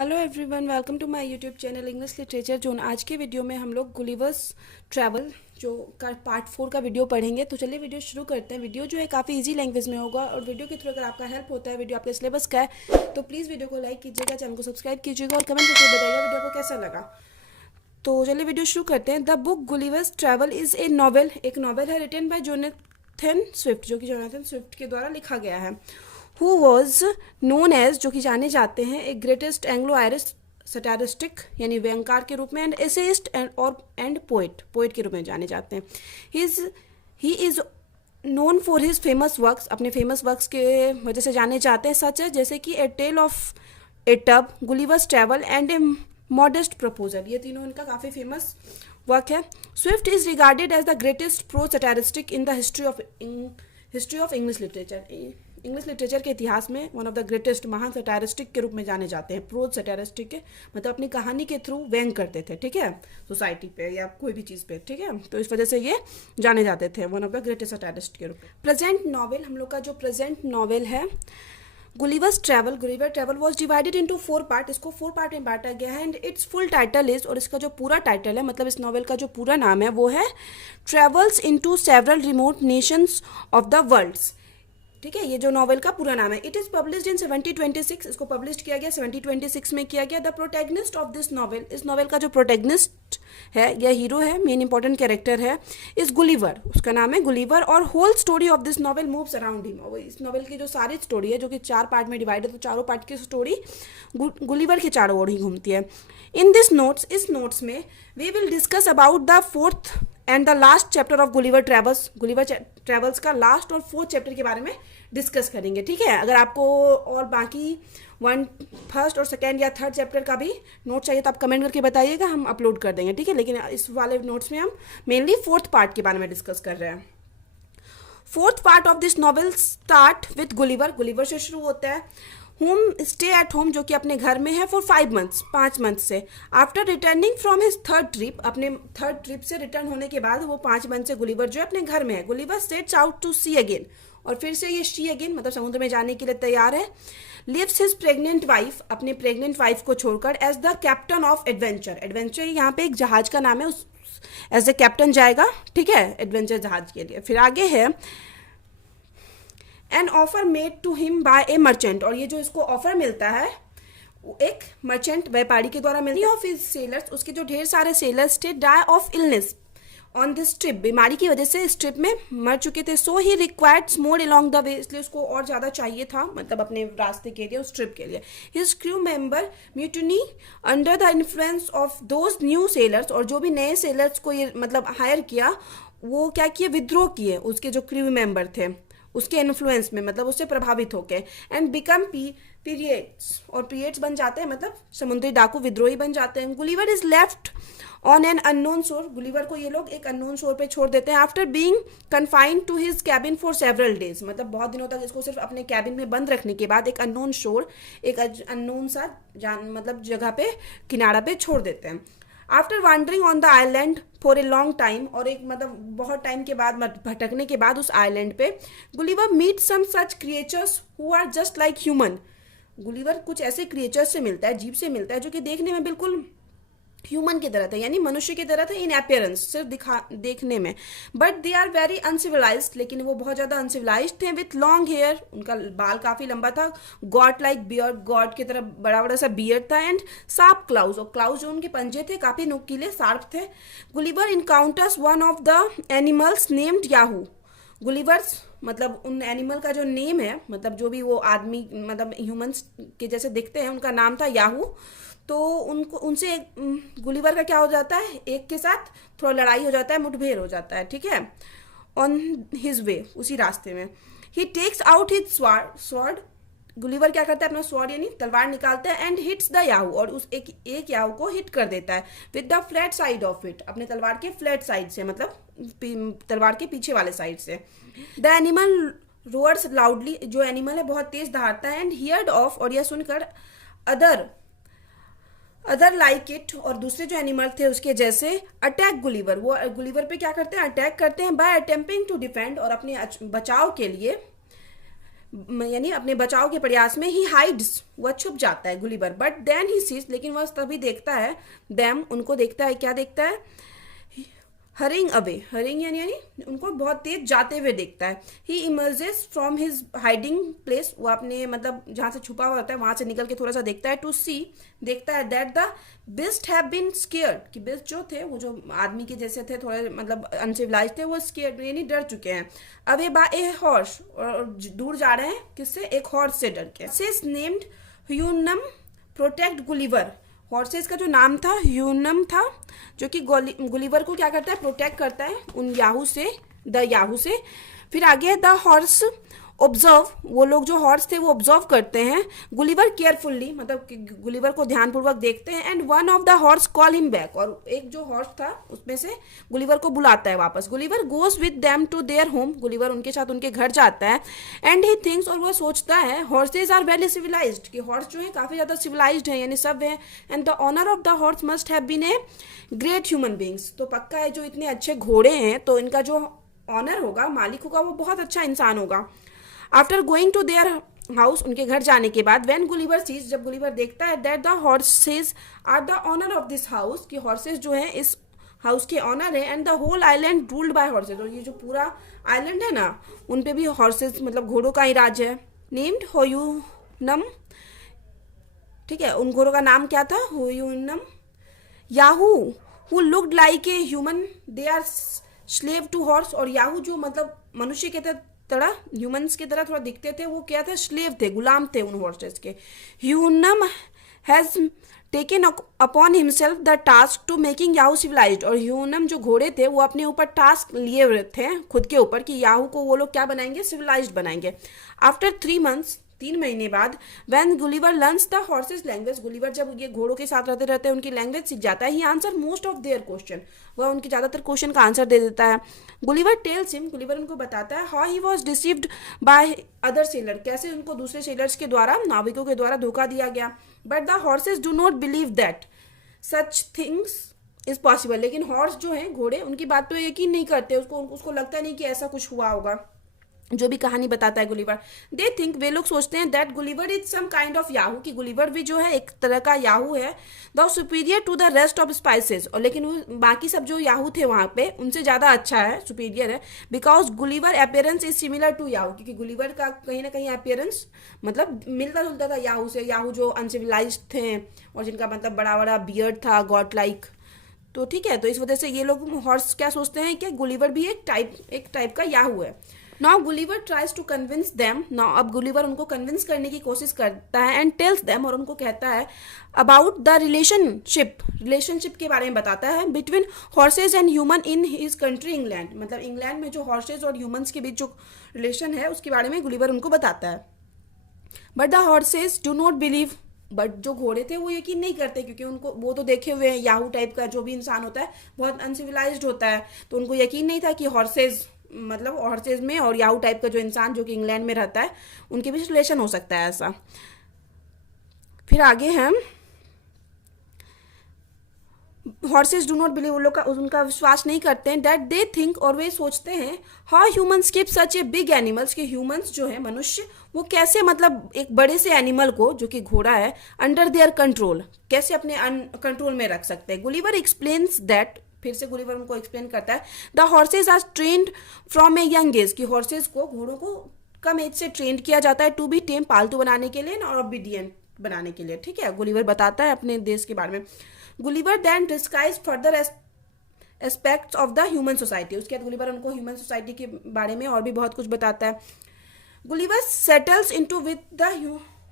Hello everyone, welcome to my YouTube channel English literature zone. आज के video में हम लोग गुलिवर्स ट्रैवल जो का पार्ट 4 का वीडियो पढ़ेंगे। तो चलिए वीडियो शुरू करते हैं। वीडियो जो है काफ़ी इजी लैंग्वेज में होगा और वीडियो के थ्रू अगर आपका हेल्प होता है, वीडियो आपके सिलेबस का है, तो प्लीज़ वीडियो को लाइक कीजिएगा, चैनल को सब्सक्राइब कीजिएगा और कमेंट करके बताइएगा वीडियो को कैसा लगा। तो चलिए वीडियो शुरू करते हैं। The book Gulliver's travel is a novel, एक नॉवेल है रिटन बाय जोनाथन स्विफ्ट, जो कि जोनाथन स्विफ्ट के द्वारा लिखा गया है। हु वॉज नोन एज, जो कि जाने जाते हैं, एक ग्रेटेस्ट एंग्लो आयरिश सटारिस्टिक यानी व्यंगकार के रूप में, एंड एसेइस्ट एंड पोएट के रूप में जाने जाते हैं। He is known for his famous works, अपने फेमस वर्क्स के वजह से जाने जाते हैं, सच है जैसे कि a tale of a tub, Gulliver's travel and a modest proposal. ये तीनों इनका काफ़ी फेमस वर्क है। Swift is regarded as the greatest prose satirist in the history of English literature. English literature के इतिहास में वन ऑफ द ग्रेटेस्ट, महान सटारिस्टिक के रूप में जाने जाते हैं। प्रोज सटारिस्टिक के मतलब अपनी कहानी के थ्रू व्यंग करते थे, ठीक है, सोसाइटी पे या कोई भी चीज़ पे, ठीक है, तो इस वजह से ये जाने जाते थे वन ऑफ द ग्रेटेस्ट सटारिस्ट के रूप में। प्रेजेंट नॉवेल, हम लोग का जो प्रेजेंट नॉवेल है Gulliver's travel, Gulliver travel was divided into 4 part, इसको 4 पार्ट में बांटा गया है। And it's full title is, और इसका जो पूरा टाइटल है, मतलब इस नॉवेल का जो पूरा नाम है वो है travels into several remote nations of the worlds, ठीक है, ये जो नॉवेल का पूरा नाम है। इट इज़ पब्लिश्ड इन 1726, इसको पब्लिश किया गया 1726 में किया गया। The protagonist of this novel, इस नॉवेल का जो प्रोटैगनिस्ट है या हीरो है, मेन इंपॉर्टेंट कैरेक्टर है, इस गुलिवर, उसका नाम है गुलिवर। और whole story of this novel moves around him, और इस नॉवेल की जो सारी स्टोरी है, जो कि 4 पार्ट में डिवाइड है, तो चारों पार्ट की स्टोरी गुलिवर के चारों ओर ही घूमती है। इन दिस नोट्स, इस नोट्स में we will discuss about the 4th and the last chapter of Gulliver travels, Gulliver travels का लास्ट और 4th चैप्टर के बारे में डिस्कस करेंगे, ठीक है। अगर आपको और बाकी फर्स्ट और सेकेंड या थर्ड चैप्टर का भी नोट चाहिए तो आप कमेंट करके बताइएगा, हम अपलोड कर देंगे, ठीक है। लेकिन इस वाले नोट्स में हम मेनली 4th पार्ट के बारे में डिस्कस कर रहे हैं। 4th part of this novel start with Gulliver, Gulliver से शुरू होता है। होम स्टे एट होम, जो कि अपने घर में है, फॉर 5 मंथ्स, 5 मंथ से। After returning from his third trip, अपने थर्ड ट्रिप से रिटर्न होने के बाद वो 5 मंथ से गुलिवर जो है अपने घर में है। Gulliver sets out to sea again, और फिर से ये सी अगेन मतलब समुद्र में जाने के लिए तैयार है। लिव्स हिज प्रेग्नेंट वाइफ, अपने प्रेग्नेंट वाइफ को छोड़कर, as the captain of adventure, adventure यहाँ पे एक जहाज का नाम है, उस एज ए कैप्टन जाएगा, ठीक है, एडवेंचर जहाज के लिए। फिर आगे है an offer made to him by a merchant, और ये जो इसको ऑफर मिलता है एक मर्चेंट व्यापारी के द्वारा मिलती है। ऑफ हिज सेलर्स, उसके जो ढेर सारे सेलर्स थे, die of illness on this trip, बीमारी की वजह से इस ट्रिप में मर चुके थे। So he required more along the way, इसलिए उसको और ज़्यादा चाहिए था, मतलब अपने रास्ते के लिए, उस ट्रिप के लिए। His crew member mutiny under the influence of those new sellers, और जो भी नए सेलर्स को ये मतलब हायर किया, वो क्या किए, विद्रोह किए, उसके जो क्रू मेंबर थे उसके इन्फ्लुएंस में, मतलब उससे प्रभावित होके। एंड बिकम पीरियड्स, और पीरियड्स बन जाते हैं, मतलब समुद्री डाकू विद्रोही बन जाते हैं। Gulliver is left on an unknown शोर, गुलिवर को ये लोग एक अननोन शोर पे छोड़ देते हैं। After being confined to his cabin for several days, मतलब बहुत दिनों तक इसको सिर्फ अपने कैबिन में बंद रखने के बाद एक अननोन शोर, एक अननोन सा मतलब जगह पे, किनारा पे छोड़ देते हैं। After wandering on the island for a long time, और एक मतलब बहुत टाइम के बाद, भटकने के बाद उस आइलैंड पे, Gulliver meet some such creatures who are just like human, Gulliver कुछ ऐसे क्रिएचर्स से मिलता है, जीव से मिलता है, जो कि देखने में बिल्कुल ह्यूमन की तरह था, यानी मनुष्य की तरह था इन अपीयरेंस, सिर्फ देखने में। But they are very uncivilized, लेकिन वो बहुत ज़्यादा अनसिविलाइज्ड थे। विथ लॉन्ग हेयर, उनका बाल काफ़ी लंबा था। गॉड लाइक बियर्ड, गॉड की तरह बड़ा बड़ा सा बियर्ड था। एंड शार्प क्लाउज, और क्लाउज जो उनके पंजे थे काफ़ी नुकीले, शार्प थे। Gulliver encounters one of the animals named Yahoo, Gulliver's मतलब उन एनिमल का जो नेम है, मतलब जो भी वो आदमी मतलब ह्यूमंस के जैसे दिखते हैं, उनका नाम था याहू। तो उनको उनसे गुलिवर का क्या हो जाता है, एक के साथ थोड़ा लड़ाई हो जाता है, मुठभेड़ हो जाता है, ठीक है, ऑन हिज वे, उसी रास्ते में। He takes out his sword, Gulliver क्या करता है, अपना स्वॉर्ड यानी तलवार निकालता है। एंड हिट्स द याहू, और उस एक याहू को हिट कर देता है। With the flat side of it, अपने तलवार के फ्लैट साइड से, मतलब तलवार के पीछे वाले साइड से। द एनिमल रोअर्स लाउडली, जो एनिमल है बहुत तेज दहाड़ता है। एंड हियर्ड ऑफ, और यह सुनकर अदर लाइक इट, और दूसरे जो एनिमल थे उसके जैसे, अटैक गुलिवर, वो गुलिवर पे क्या करते हैं, अटैक करते हैं। बाय अटेम्प्टिंग टू डिफेंड, और अपने बचाव के लिए यानी अपने बचाव के प्रयास में ही हाइड्स, वह छुप जाता है Gulliver, but then he sees, लेकिन वह तभी देखता है, देम उनको देखता है, क्या देखता है, हरिंग अवे, हरिंग यानी उनको बहुत तेज जाते हुए देखता है। He emerges from his hiding place, वो अपने मतलब जहाँ से छुपा हुआ होता है वहां से निकल के थोड़ा सा देखता है, टू सी, देखता है that the beast have been scared, कि बिस्ट जो थे वो जो आदमी के जैसे थे, थोड़े मतलब अनसिविलाइज थे, वो स्केयर्ड यानी डर चुके हैं। अब ये बाय ए हॉर्स, और दूर जा रहे हैं किससे, एक हॉर्स से डर के। सिस नेम्ड ह्यूनम प्रोटेक्ट गुलिवर, हॉर्सेस का जो नाम था ह्यूनम था, जो कि गुलिवर को क्या करता है, प्रोटेक्ट करता है उन याहू से, द याहू से। फिर आगे द हॉर्स ऑब्जर्व, वो लोग जो हॉर्स थे वो ऑब्जर्व करते हैं गुलिवर केयरफुल्ली, मतलब गुलिवर को ध्यानपूर्वक देखते हैं। And one of the horse call him back, और एक जो हॉर्स था उसमें से गुलिवर को बुलाता है वापस। Gulliver goes with them to their home, Gulliver उनके साथ उनके घर जाता है। एंड ही थिंक्स, और वह सोचता है, हॉर्सेज आर वेरी सिविलाइज्ड, कि हॉर्स जो है काफ़ी ज़्यादा सिविलाइज्ड है, यानी सब है। And the owner of the horse must have been a great human beings, तो पक्का है जो इतने अच्छे घोड़े हैं तो इनका जो ऑनर होगा, मालिक होगा, वो बहुत अच्छा इंसान होगा। After going to their house, उनके घर जाने के बाद, व्हेन गुलिवर सीज, जब गुलिवर देखता है, that the horses are the owner of this house, कि हॉर्सेज जो है इस हाउस के ऑनर है। And the whole island ruled by horses, और ये जो पूरा आइलैंड है ना, उन पे भी हॉर्सेज मतलब घोड़ों का ही राज है। नेम्ड होयूनम, ठीक है, उन घोड़ों का नाम क्या था, Houyhnhnm. Yahoo who looked like a human, they are slave to horse, और याहू जो मतलब मनुष्य के तरह, ह्यूमंस की तरह थोड़ा दिखते थे, वो क्या थे, स्लेव थे, गुलाम थे उन हॉर्सेस के। Houyhnhnm has taken upon himself the task to making Yahoo civilised, और ह्यूनम जो घोड़े थे वो अपने ऊपर टास्क लिए हुए थे खुद के ऊपर, कि याहू को वो लोग क्या बनाएंगे, सिविलाइज्ड बनाएंगे। आफ्टर 3 months, 3 महीने बाद, when Gulliver learns the horses language, Gulliver जब ये घोड़ों के साथ रहते रहते उनकी लैंग्वेज सीख जाता है, he answer most of their question, वह उनके ज़्यादातर क्वेश्चन का आंसर दे देता है। गुलिवर टेल्स हिम, गुलिवर उनको बताता है, how he was deceived by other seller, कैसे उनको दूसरे सेलर्स के द्वारा, नाविकों के द्वारा धोखा दिया गया। But the horses do not believe that such things is possible, लेकिन हॉर्स जो है, घोड़े, उनकी बात तो यकीन नहीं करते, उसको लगता नहीं कि ऐसा कुछ हुआ होगा जो भी कहानी बताता है गुलिवर। दे थिंक, वे लोग सोचते हैं, that Gulliver is some kind of Yahoo, कि गुलिवर भी जो है एक तरह का याहू है, the superior to the rest of species, और लेकिन वो बाकी सब जो याहू थे वहाँ पे उनसे ज़्यादा अच्छा है, सुपीरियर है। Because Gulliver appearance is similar to Yahoo, क्योंकि गुलिवर का कहीं ना कहीं अपियरेंस मतलब मिलता जुलता था याहू से, याहू जो अनसिविलाइज थे और जिनका मतलब बड़ा बड़ा बियर्ड था, गॉड लाइक। तो ठीक है, तो इस वजह से ये लोग हॉर्स क्या सोचते हैं कि गुलिवर भी एक टाइप का याहू है। Now Gulliver tries to convince them, now अब गुलिवर उनको कन्विंस करने की कोशिश करता है, एंड टेल्स देम, और उनको कहता है अबाउट द रिलेशनशिप के बारे में बताता है, between horses and human in his country England, मतलब इंग्लैंड में जो हॉर्सेज और ह्यूमंस के बीच जो रिलेशन है उसके बारे में गुलिवर उनको बताता है। But the horse's do not believe, but जो घोड़े थे वो यकीन नहीं करते, क्योंकि उनको वो तो देखे हुए हैं, याहू टाइप का जो भी इंसान होता है बहुत अनसिविलाइज्ड होता है, तो उनको यकीन नहीं था कि हॉर्सेज मतलब हॉर्सेज में और याहू टाइप का जो इंसान जो कि इंग्लैंड में रहता है उनके बीच रिलेशन हो सकता है ऐसा। फिर आगे हम हॉर्सेज डू नॉट बिलीव, लोग का उनका विश्वास नहीं करते हैं, दैट दे थिंक, और वे सोचते हैं, how humans keep such a big animals, के ह्यूमंस जो है मनुष्य वो कैसे मतलब एक बड़े से एनिमल को जो कि घोड़ा है अंडर देयर कंट्रोल, कैसे अपने कंट्रोल में रख सकते हैं। गुलिवर एक्सप्लेन्स दैट, फिर से गुलिवर उनको एक्सप्लेन करता है, the horses are trained from a young age, की हॉर्सेज को, घोड़ों को कम एज से ट्रेंड किया जाता है टू बी टेम, पालतू बनाने के लिए और ओबीडियंट बनाने के लिए। ठीक है, गुलिवर बताता है अपने देश के बारे में। Gulliver then describes further aspects of the human society, उसके बाद गुलिवर उनको ह्यूमन सोसाइटी के बारे में और भी बहुत कुछ बताता है। Gulliver settles into with the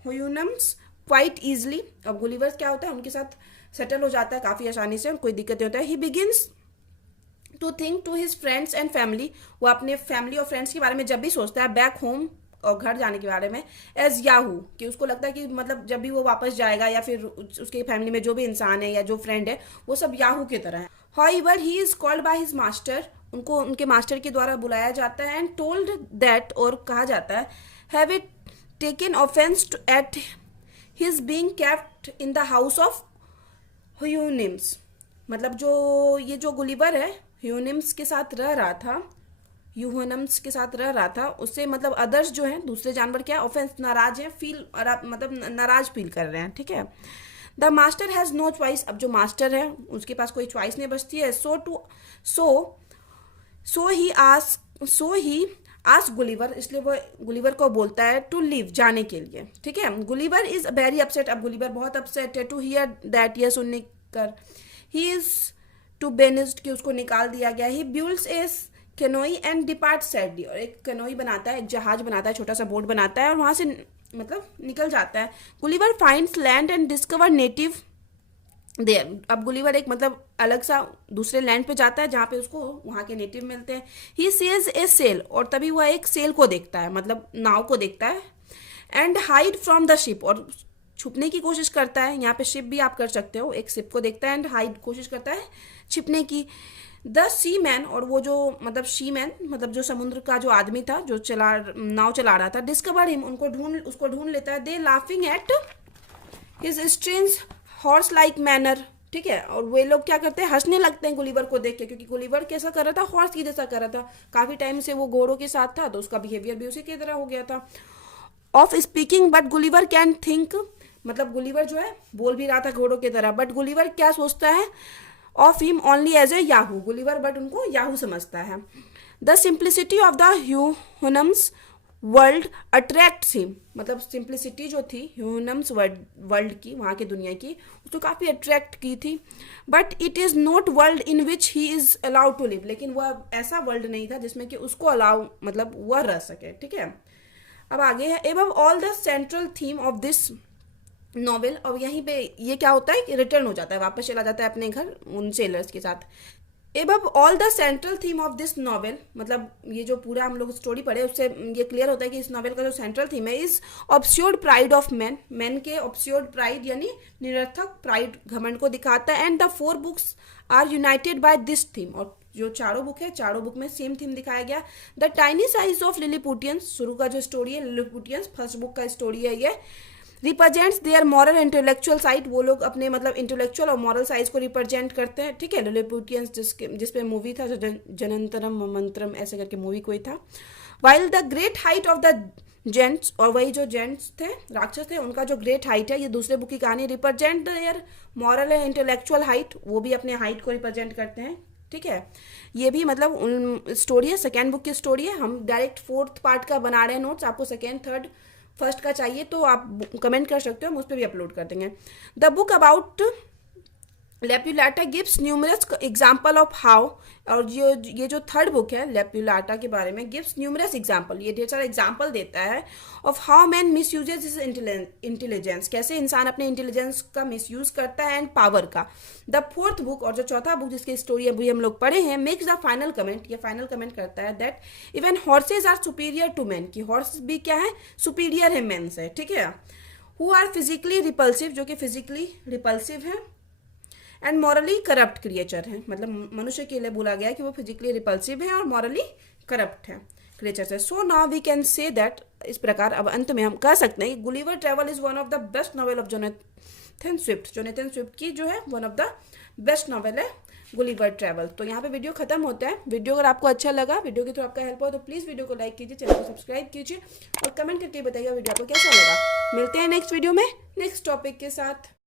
humans quite easily, अब गुलिवर क्या होता है उनके साथ सेटल हो जाता है काफ़ी आसानी से, कोई दिक्कत नहीं होता है। He begins to think to his friends and family, वो अपने फैमिली और फ्रेंड्स के बारे में जब भी सोचता है, बैक होम और घर जाने के बारे में, एज याहू, कि उसको लगता है कि मतलब जब भी वो वापस जाएगा या फिर उसके फैमिली में जो भी इंसान है या जो फ्रेंड है वो सब याहू की तरह है। However he is called by his master, उनको उनके मास्टर के द्वारा बुलाया जाता है, एंड टोल्ड दैट, और कहा जाता है, have it taken offence at his being kept in the house of Houyhnhnms, मतलब जो ये जो गुलिवर है ह्यूनिम्स के साथ रह रहा था, ह्यूमन्स के साथ रह रहा था, उससे मतलब अदर्स जो हैं, दूसरे जानवर क्या है, ऑफेंस, नाराज हैं, फील मतलब नाराज फील कर रहे हैं, ठीक है। The master has no choice, अब जो मास्टर है उसके पास कोई चॉइस नहीं बचती है। सो सो ही आस्क गुलिवर, इसलिए वो गुलिवर को बोलता है टू लीव, जाने के लिए, ठीक है। गुलिवर इज वेरी अपसेट, अब गुलिवर बहुत अपसेट है, टू हियर दैट, यह सुनने कर। ही इज टू बेनिस्ड, कि उसको निकाल दिया गया। He builds A canoe and depart sadly, और एक कैनोई बनाता है, एक जहाज बनाता है, छोटा सा बोट बनाता है और वहां से मतलब निकल जाता है। Gulliver finds land and discover native there, अब गुलिवर एक मतलब अलग सा दूसरे लैंड पे जाता है जहाँ पे उसको वहाँ के नेटिव मिलते हैं। ही सीज ए सेल, और तभी वह एक सेल को देखता है, मतलब नाव को देखता है। And hide from the ship, और छुपने की कोशिश करता है, यहाँ पे शिप भी आप कर सकते हो, एक शिप को देखता है एंड हाइड कोशिश करता है छिपने की। द सी मैन, और वो जो मतलब शी मैन मतलब जो समुद्र का जो आदमी था जो नाव चला रहा था, डिस्कवर हिम, उसको ढूंढ लेता है। They laughing at his strange horse like manner, ठीक है। और वे लोग क्या करते हैं, हंसने लगते हैं गुलिवर को देख के, क्योंकि गुलिवर कैसा कर रहा था, हॉर्स की जैसा कर रहा था, काफी टाइम से वो घोड़ों के साथ था, तो उसका बिहेवियर भी उसी की तरह हो गया था। Of speaking but Gulliver can think, मतलब गुलिवर जो है बोल भी रहा था घोड़ों की तरह, बट गुलिवर क्या सोचता है, of him only as a Yahoo, Gulliver but उनको याहू समझता है। The simplicity of the humans world attracts him, मतलब सिंप्लिसिटी जो थी ह्यूमन्स वर्ल्ड की, वहाँ की दुनिया की, उसको काफ़ी अट्रैक्ट की थी। But it is not world in which he is allowed to live, लेकिन वह ऐसा वर्ल्ड नहीं था जिसमें कि उसको अलाउ मतलब वह रह सके, ठीक है। अब आगे है, above all the central theme of this novel, और यहीं पे ये क्या होता है कि रिटर्न हो जाता है, वापस चला जाता है अपने घर उन सेलर्स के साथ। Above all the central theme of this novel, मतलब ये जो पूरा हम लोग स्टोरी पढ़े उससे ये क्लियर होता है कि इस नॉवेल का जो सेंट्रल थीम है, is obscured pride of man, man के ऑब्स्योर्ड प्राइड यानी निरर्थक प्राइड, घमंड को दिखाता है। And the 4 books are united by this theme, और जो चारों बुक है, चारों बुक में सेम थीम दिखाया गया। The tiny size of Lilliputians, शुरू का जो स्टोरी है लिलीपुटियंस, फर्स्ट बुक का स्टोरी है ये, represents their moral intellectual side, वो लोग अपने मतलब इंटेलेक्चुअल और मॉरल साइज को रिप्रेजेंट करते हैं, ठीक है। लिलीपुटियंस जिसपे मूवी था जनंतरम ममंतरम ऐसे करके मूवी कोई था। While the great height of the gents, और वही जो जेंट्स थे राक्षस थे उनका जो ग्रेट हाइट है, ये दूसरे बुक की कहानी, represent their moral and intellectual height, वो भी अपने हाइट को रिप्रेजेंट करते हैं, ठीक है। ये भी मतलब स्टोरी है, सेकेंड बुक की स्टोरी है। हम डायरेक्ट 4th पार्ट का बना रहे हैं नोट्स, आपको सेकेंड थर्ड फर्स्ट का चाहिए तो आप कमेंट कर सकते हो, हम उस पर भी अपलोड कर देंगे। The book about Laputa gives numerous example of how, और ये जो थर्ड बुक है लेप्युलाटा के बारे में, गिव्स न्यूमरस एग्जाम्पल, ये ढेर सारा एग्जाम्पल देता है of how man misuses is intelligence, कैसे इंसान अपने इंटेलिजेंस का मिस यूज करता है एंड पावर का। द 4th बुक, और जो चौथा बुक जिसकी स्टोरी अभी हम लोग पढ़े हैं, मेक्स द फाइनल कमेंट, ये फाइनल कमेंट करता है that even horses are superior to man, की हॉर्स भी क्या है, सुपीरियर है मैन से, ठीक है। हु आर फिजिकली रिपल्सिव, जो कि फिजिकली रिपल्सिव है, एंड मॉरली करप्ट क्रिएचर है, मतलब मनुष्य के लिए बोला गया कि वो फिजिकली रिपल्सिव है और मॉरली करप्ट है क्रिएचर से। So now we can say that, इस प्रकार अब अंत में हम कह सकते हैं Gulliver travel is one of the best novel of Jonathan Swift, Jonathan Swift की जो है one of the best novel है गुलिवर ट्रैवल। तो यहाँ पे वीडियो खत्म होता है। वीडियो अगर आपको अच्छा लगा, वीडियो की थ्रू आपका हेल्प हो तो प्लीज़ वीडियो को लाइक कीजिए, चैनल को सब्सक्राइब कीजिए और कमेंट करके बताइएगा वीडियो आपको कैसा लगा। मिलते हैं नेक्स्ट वीडियो में नेक्स्ट टॉपिक के साथ।